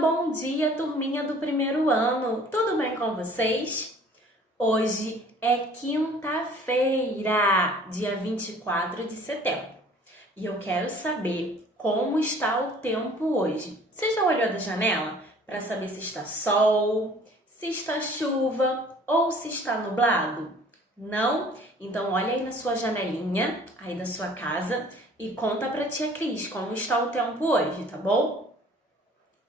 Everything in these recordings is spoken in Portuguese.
bom dia, turminha do primeiro ano! Tudo bem com vocês? Hoje é quinta-feira, dia 24 de setembro. E eu quero saber como está o tempo hoje. Você já olhou da janela para saber se está sol, se está chuva ou se está nublado? Não? Então olha aí na sua janelinha, aí da sua casa e conta para tia Cris como está o tempo hoje, tá bom?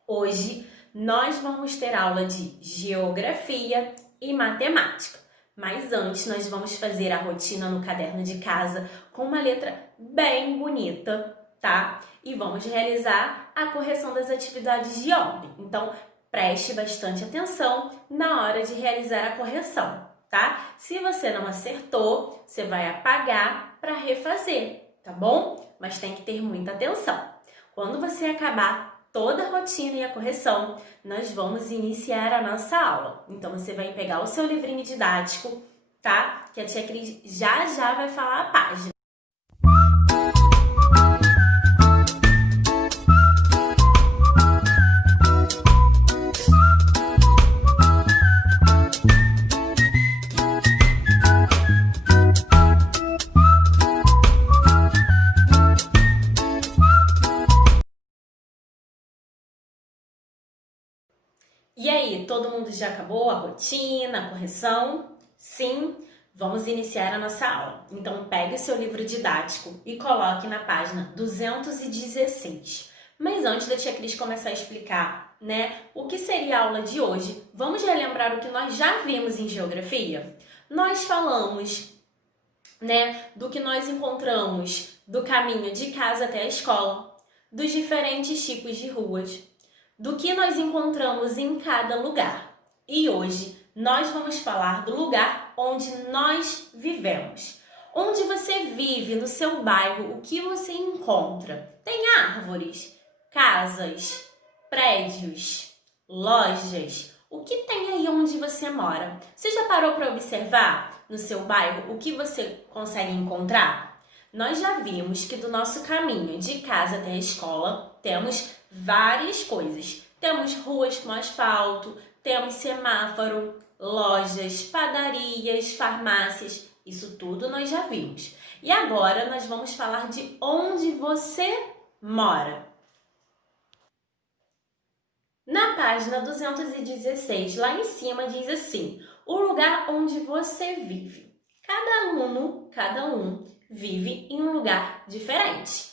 Hoje nós vamos ter aula de geografia e matemática, mas antes nós vamos fazer a rotina no caderno de casa com uma letra bem bonita, tá? E vamos realizar a correção das atividades de ontem. Então, preste bastante atenção na hora de realizar a correção, tá? Se você não acertou, você vai apagar para refazer, tá bom? Mas tem que ter muita atenção. Quando você acabar toda a rotina e a correção, nós vamos iniciar a nossa aula. Então, você vai pegar o seu livrinho didático, tá? Que a tia Cris já vai falar a página. E aí, todo mundo já acabou a rotina, a correção? Sim? Vamos iniciar a nossa aula. Então, pegue o seu livro didático e coloque na página 216. Mas antes da tia Cris começar a explicar, o que seria a aula de hoje, vamos relembrar o que nós já vimos em geografia? Nós falamos, do que nós encontramos do caminho de casa até a escola, dos diferentes tipos de ruas, do que nós encontramos em cada lugar. E hoje nós vamos falar do lugar onde nós vivemos. Onde você vive, no seu bairro, o que você encontra? Tem árvores, casas, prédios, lojas. O que tem aí onde você mora? Você já parou para observar no seu bairro o que você consegue encontrar? Nós já vimos que do nosso caminho de casa até a escola temos várias coisas. Temos ruas com asfalto, temos semáforo, lojas, padarias, farmácias. Isso tudo nós já vimos. E agora nós vamos falar de onde você mora. Na página 216, lá em cima diz assim: o lugar onde você vive. Cada um vive em um lugar diferente,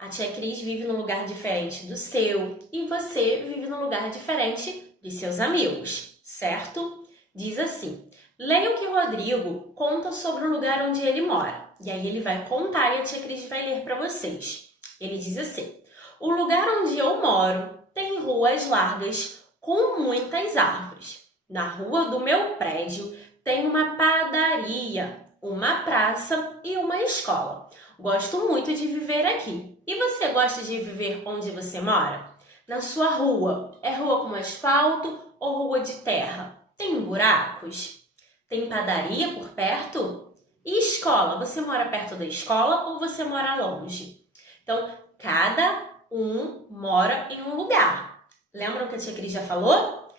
A tia Cris vive num lugar diferente do seu e você vive num lugar diferente de seus amigos, certo? Diz assim: leia o que o Rodrigo conta sobre o lugar onde ele mora. E aí ele vai contar e a tia Cris vai ler para vocês. Ele diz assim: o lugar onde eu moro tem ruas largas com muitas árvores. Na rua do meu prédio tem uma padaria, uma praça e uma escola. Gosto muito de viver aqui. E você gosta de viver onde você mora? Na sua rua, é rua com asfalto ou rua de terra? Tem buracos? Tem padaria por perto? E escola? Você mora perto da escola ou você mora longe? Então, cada um mora em um lugar. Lembram que a tia Cris já falou?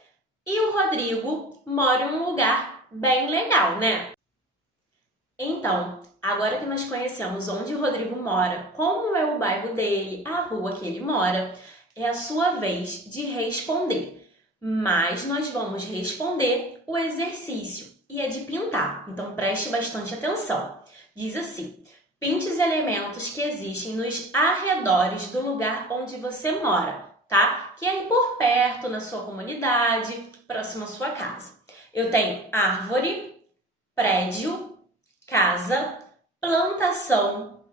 E o Rodrigo mora em um lugar bem legal, Então, agora que nós conhecemos onde o Rodrigo mora, como é o bairro dele, a rua que ele mora, é a sua vez de responder. Mas nós vamos responder o exercício e é de pintar. Então, preste bastante atenção. Diz assim: pinte os elementos que existem nos arredores do lugar onde você mora, tá? Que é aí por perto, na sua comunidade, próximo à sua casa. Eu tenho árvore, prédio, casa, plantação,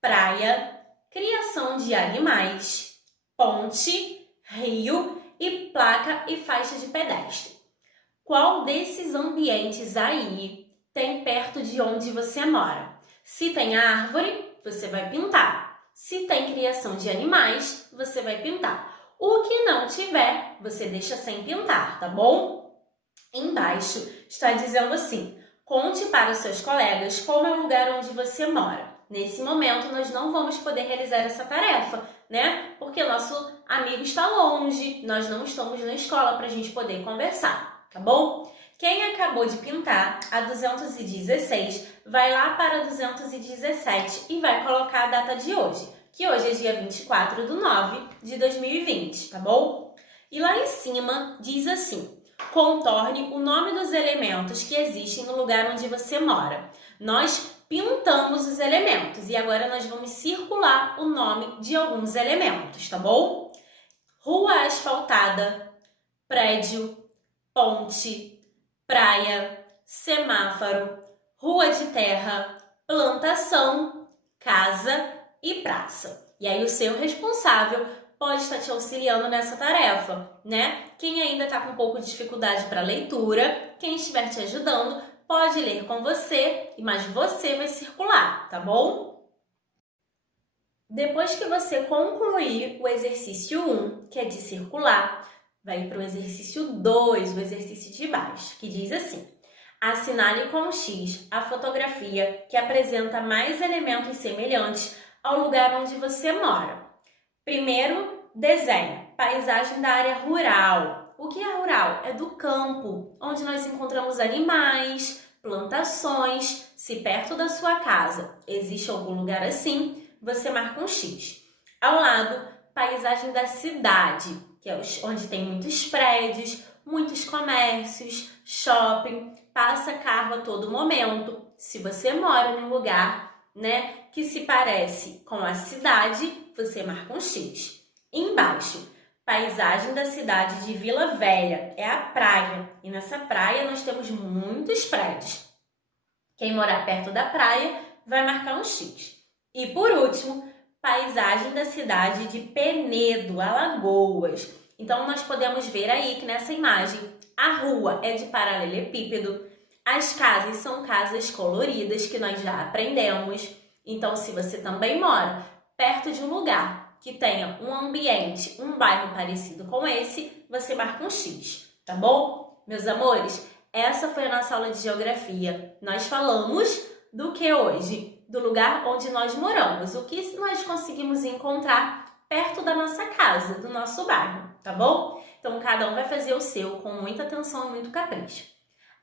praia, criação de animais, ponte, rio e placa e faixa de pedestre. Qual desses ambientes aí tem perto de onde você mora? Se tem árvore, você vai pintar. Se tem criação de animais, você vai pintar. O que não tiver, você deixa sem pintar, tá bom? Embaixo está dizendo assim: conte para os seus colegas como é o lugar onde você mora. Nesse momento, nós não vamos poder realizar essa tarefa, porque nosso amigo está longe, nós não estamos na escola para a gente poder conversar, tá bom? Quem acabou de pintar a 216, vai lá para 217 e vai colocar a data de hoje, que hoje é dia 24 de 9 de 2020, tá bom? E lá em cima diz assim: contorne o nome dos elementos que existem no lugar onde você mora. Nós pintamos os elementos e agora nós vamos circular o nome de alguns elementos, tá bom? Rua asfaltada, prédio, ponte, praia, semáforo, rua de terra, plantação, casa e praça. E aí o seu responsável pode estar te auxiliando nessa tarefa, né? Quem ainda está com um pouco de dificuldade para leitura, quem estiver te ajudando, pode ler com você, mas você vai circular, tá bom? Depois que você concluir o exercício 1, que é de circular, vai para o exercício 2, o exercício de baixo, que diz assim: assinale com X a fotografia que apresenta mais elementos semelhantes ao lugar onde você mora. Primeiro, desenhe paisagem da área rural. O que é rural? É do campo, onde nós encontramos animais, plantações. Se perto da sua casa existe algum lugar assim, você marca um X. Ao lado, paisagem da cidade, que é onde tem muitos prédios, muitos comércios, shopping, passa carro a todo momento. Se você mora em um lugar, né, que se parece com a cidade, você marca um X. Embaixo, paisagem da cidade de Vila Velha, é a praia. E nessa praia nós temos muitos prédios. Quem morar perto da praia vai marcar um X. E por último, paisagem da cidade de Penedo, Alagoas. Então nós podemos ver aí que nessa imagem a rua é de paralelepípedo, as casas são casas coloridas que nós já aprendemos. Então se você também mora perto de um lugar que tenha um ambiente, um bairro parecido com esse, você marca um X, tá bom? Meus amores, essa foi a nossa aula de geografia. Nós falamos do que hoje? Do lugar onde nós moramos, o que nós conseguimos encontrar perto da nossa casa, do nosso bairro, tá bom? Então, cada um vai fazer o seu com muita atenção e muito capricho.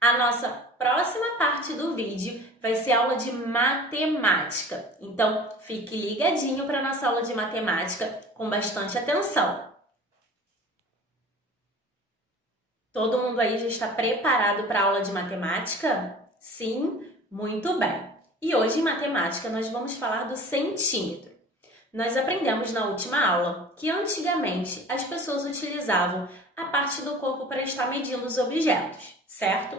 A nossa próxima parte do vídeo vai ser aula de matemática. Então, fique ligadinho para a nossa aula de matemática com bastante atenção. Todo mundo aí já está preparado para a aula de matemática? Sim? Muito bem! E hoje em matemática nós vamos falar do centímetro. Nós aprendemos na última aula que antigamente as pessoas utilizavam a parte do corpo para estar medindo os objetos, certo?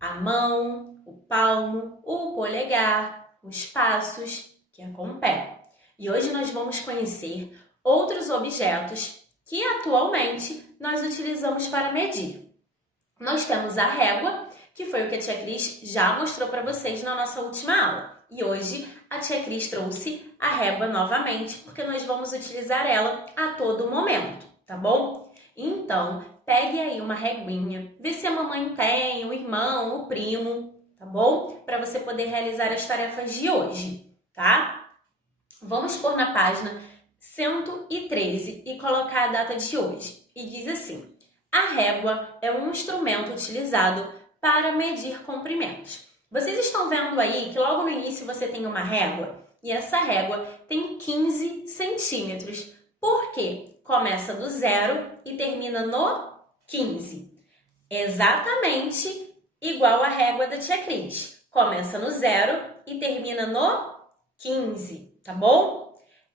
A mão, o palmo, o polegar, os passos, que é com o pé. E hoje nós vamos conhecer outros objetos que atualmente nós utilizamos para medir. Nós temos a régua, que foi o que a tia Cris já mostrou para vocês na nossa última aula. E hoje a tia Cris trouxe a régua novamente, porque nós vamos utilizar ela a todo momento, tá bom? Então, pegue aí uma reguinha, vê se a mamãe tem, o irmão, o primo, tá bom? Para você poder realizar as tarefas de hoje, tá? Vamos pôr na página 113 e colocar a data de hoje. E diz assim: a régua é um instrumento utilizado para medir comprimentos. Vocês estão vendo aí que logo no início você tem uma régua e essa régua tem 15 centímetros. Por quê? Começa do 0 e termina no 15. Exatamente igual a régua da tia Cris. Começa no 0 e termina no 15, tá bom?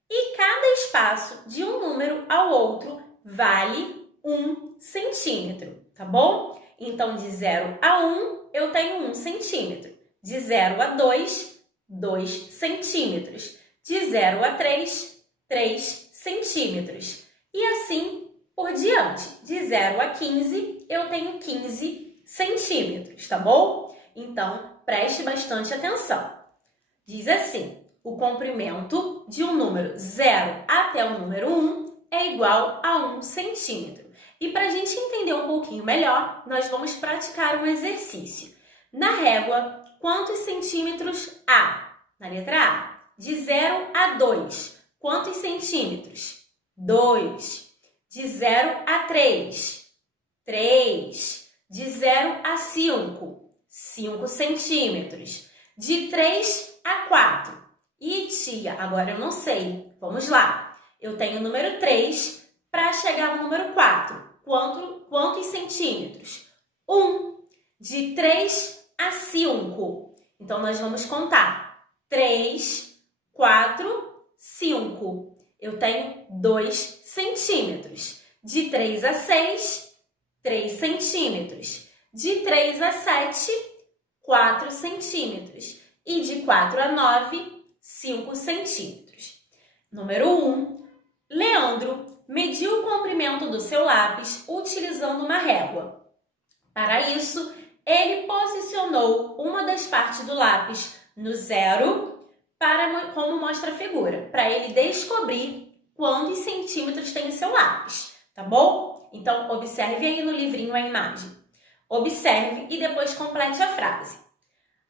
E cada espaço de um número ao outro vale 1 centímetro, tá bom? Então, de 0 a 1, eu tenho 1 centímetro. De 0 a 2, 2 centímetros. De 0 a 3, 3 centímetros. E assim por diante. De 0 a 15, eu tenho 15 centímetros, tá bom? Então, preste bastante atenção. Diz assim: o comprimento de um número 0 até o número 1 é igual a 1 centímetro. E para a gente entender um pouquinho melhor, nós vamos praticar um exercício. Na régua, quantos centímetros há? Na letra A. De 0 a 2, quantos centímetros? 2. De 0 a 3, 3. De 0 a 5, 5 centímetros. De 3 a 4. E tia, agora eu não sei. Vamos lá. Eu tenho o número 3 para chegar ao número 4. Quantos centímetros? 1. De 3 a 5. Então, nós vamos contar. 3, 4, 5. Eu tenho 2 centímetros. De 3 a 6, 3 centímetros. De 3 a 7, 4 centímetros. E de 4 a 9, 5 centímetros. Número 1. Leandro mediu o comprimento do seu lápis utilizando uma régua. Para isso, ele posicionou uma das partes do lápis no 0, como mostra a figura, para ele descobrir quantos centímetros tem o seu lápis, tá bom? Então, observe aí no livrinho a imagem. Observe e depois complete a frase.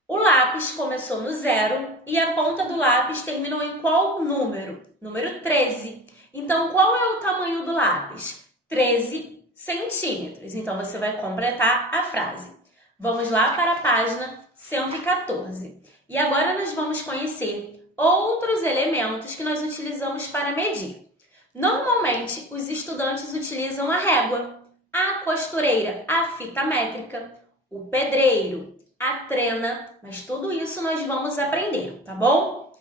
O lápis começou no 0 e a ponta do lápis terminou em qual número? Número 13. Então, qual é o tamanho do lápis? 13 centímetros. Então, você vai completar a frase. Vamos lá para a página 114. E agora nós vamos conhecer outros elementos que nós utilizamos para medir. Normalmente, os estudantes utilizam a régua, a costureira, a fita métrica, o pedreiro, a trena, mas tudo isso nós vamos aprender, tá bom?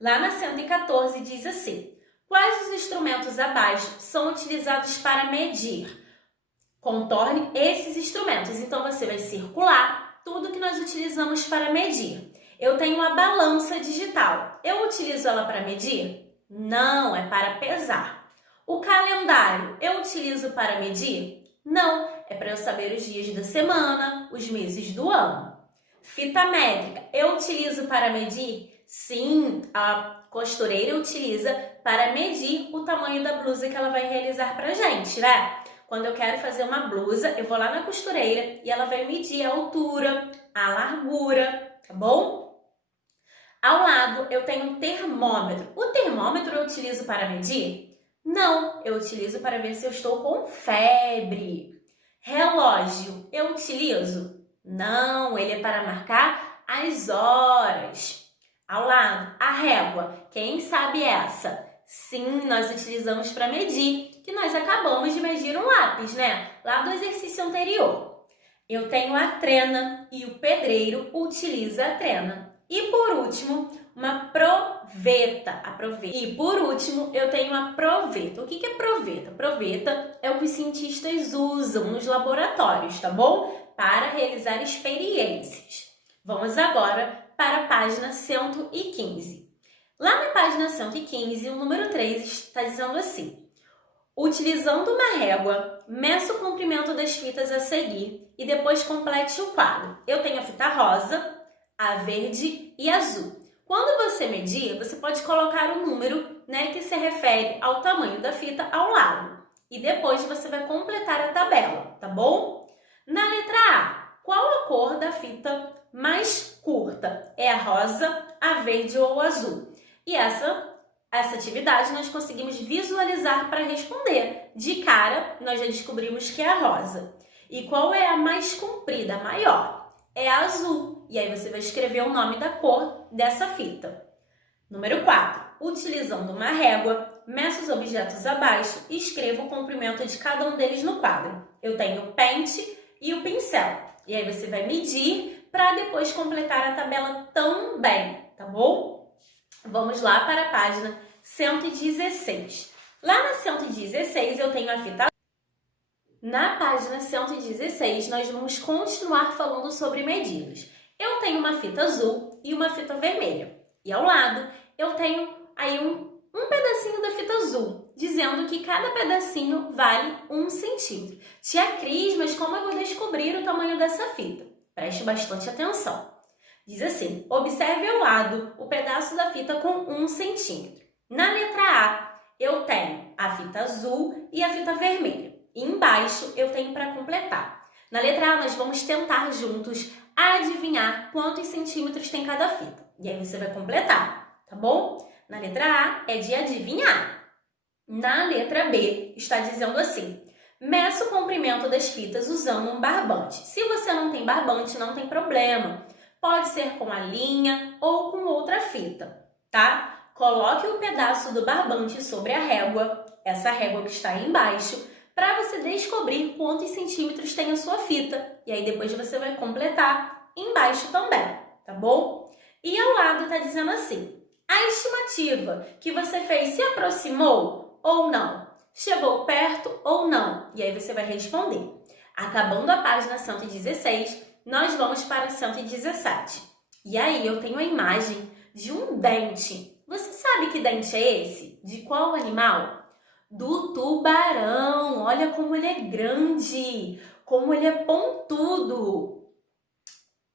Lá na 114 diz assim: quais os instrumentos abaixo são utilizados para medir? Contorne esses instrumentos. Então, você vai circular tudo que nós utilizamos para medir. Eu tenho a balança digital. Eu utilizo ela para medir? Não, é para pesar. O calendário, eu utilizo para medir? Não, é para eu saber os dias da semana, os meses do ano. Fita métrica, eu utilizo para medir? Sim, a costureira utiliza para medir o tamanho da blusa que ela vai realizar para a gente, né? Quando eu quero fazer uma blusa, eu vou lá na costureira e ela vai medir a altura, a largura, tá bom? Ao lado, eu tenho um termômetro. O termômetro eu utilizo para medir? Não, eu utilizo para ver se eu estou com febre. Relógio, eu utilizo? Não, ele é para marcar as horas. Ao lado, a régua. Quem sabe essa? Sim, nós utilizamos para medir, que nós acabamos de medir um lápis, né? Lá do exercício anterior. Eu tenho a trena e o pedreiro utiliza a trena. E por último, uma proveta. E por último, eu tenho a proveta. O que é proveta? Proveta é o que os cientistas usam nos laboratórios, tá bom? Para realizar experiências. Vamos agora para a página 115. Lá na página 115, o número 3 está dizendo assim: utilizando uma régua, meça o comprimento das fitas a seguir e depois complete o quadro. Eu tenho a fita rosa, a verde e azul. Quando você medir, você pode colocar um número, né, que se refere ao tamanho da fita ao lado. E depois você vai completar a tabela, tá bom? Na letra A, qual a cor da fita mais curta? É a rosa, a verde ou o azul? E essa atividade nós conseguimos visualizar para responder. De cara, nós já descobrimos que é a rosa. E qual é a mais comprida, a maior? É a azul. E aí você vai escrever o nome da cor dessa fita. Número 4. Utilizando uma régua, meça os objetos abaixo e escreva o comprimento de cada um deles no quadro. Eu tenho o pente e o pincel. E aí você vai medir para depois completar a tabela também, tá bom? Vamos lá para a página 116. Lá na 116 eu tenho a fita. Na página 116 nós vamos continuar falando sobre medidas. Eu tenho uma fita azul e uma fita vermelha. E ao lado eu tenho aí um pedacinho da fita azul, dizendo que cada pedacinho vale 1 centímetro. Tia Cris, mas como eu vou descobrir o tamanho dessa fita? Preste bastante atenção. Diz assim: observe ao lado o pedaço da fita com 1 centímetro. Na letra A, eu tenho a fita azul e a fita vermelha. E embaixo eu tenho para completar. Na letra A, nós vamos tentar juntos adivinhar quantos centímetros tem cada fita. E aí você vai completar, tá bom? Na letra A é de adivinhar. Na letra B, está dizendo assim: meça o comprimento das fitas usando um barbante. Se você não tem barbante, não tem problema. Pode ser com a linha ou com outra fita, tá? Coloque o pedaço do barbante sobre a régua, essa régua que está aí embaixo, para você descobrir quantos centímetros tem a sua fita. E aí depois você vai completar embaixo também, tá bom? E ao lado está dizendo assim: a estimativa que você fez se aproximou ou não? Chegou perto ou não? E aí você vai responder. Acabando a página 116, nós vamos para 117. E aí eu tenho a imagem de um dente. Você sabe que dente é esse? De qual animal? Do tubarão. Olha como ele é grande, como ele é pontudo.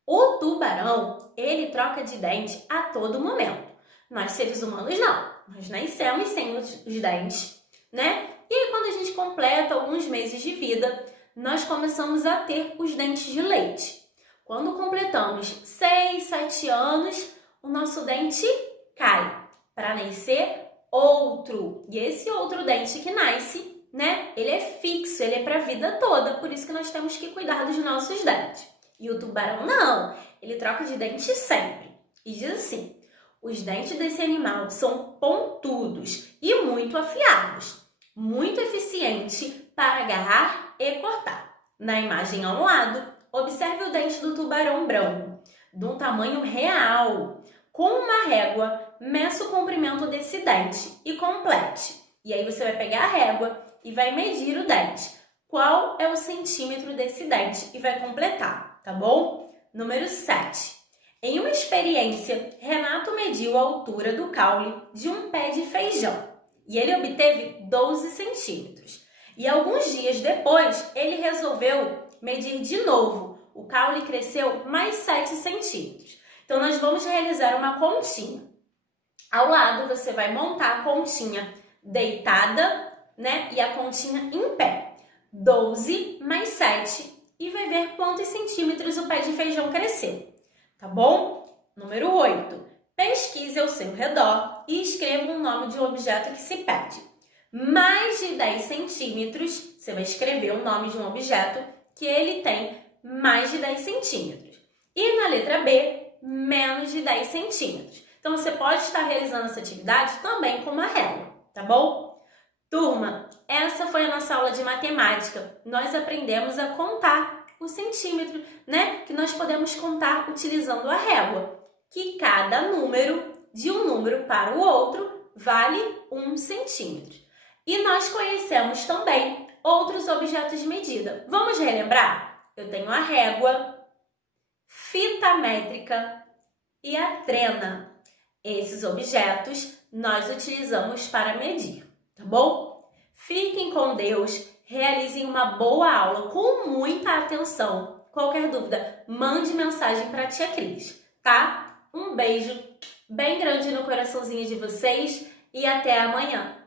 O tubarão, ele troca de dente a todo momento. Nós, seres humanos, não. Nós nascemos sem os dentes, né? E aí, quando a gente completa alguns meses de vida, nós começamos a ter os dentes de leite. Quando completamos 6, 7 anos, o nosso dente cai para nascer outro. E esse outro dente que nasce, né? Ele é fixo, ele é para a vida toda. Por isso que nós temos que cuidar dos nossos dentes. E o tubarão não, ele troca de dente sempre. E diz assim: os dentes desse animal são pontudos e muito afiados, muito eficiente para agarrar e cortar. Na imagem ao lado, observe o dente do tubarão branco, de um tamanho real. Com uma régua, meça o comprimento desse dente e complete. E aí você vai pegar a régua e vai medir o dente. Qual é o centímetro desse dente e vai completar, tá bom? Número 7. Em uma experiência, Renato mediu a altura do caule de um pé de feijão e ele obteve 12 centímetros. E alguns dias depois, ele resolveu medir de novo. O caule cresceu mais 7 centímetros. Então, nós vamos realizar uma continha. Ao lado, você vai montar a continha deitada, né? E a continha em pé. 12 mais 7 e vai ver quantos centímetros o pé de feijão cresceu. Tá bom? Número 8. Pesquise ao seu redor e escreva o nome de um objeto que se pede. Mais de 10 centímetros, você vai escrever o nome de um objeto que ele tem mais de 10 centímetros. E na letra B, menos de 10 centímetros. Então, você pode estar realizando essa atividade também com uma régua, tá bom? Turma, essa foi a nossa aula de matemática. Nós aprendemos a contar o centímetro, né? Que nós podemos contar utilizando a régua. Que cada número, de um número para o outro, vale 1 centímetro. E nós conhecemos também outros objetos de medida. Vamos relembrar? Eu tenho a régua, fita métrica e a trena. Esses objetos nós utilizamos para medir, tá bom? Fiquem com Deus, realizem uma boa aula com muita atenção. Qualquer dúvida, mande mensagem para a tia Cris, tá? Um beijo bem grande no coraçãozinho de vocês e até amanhã.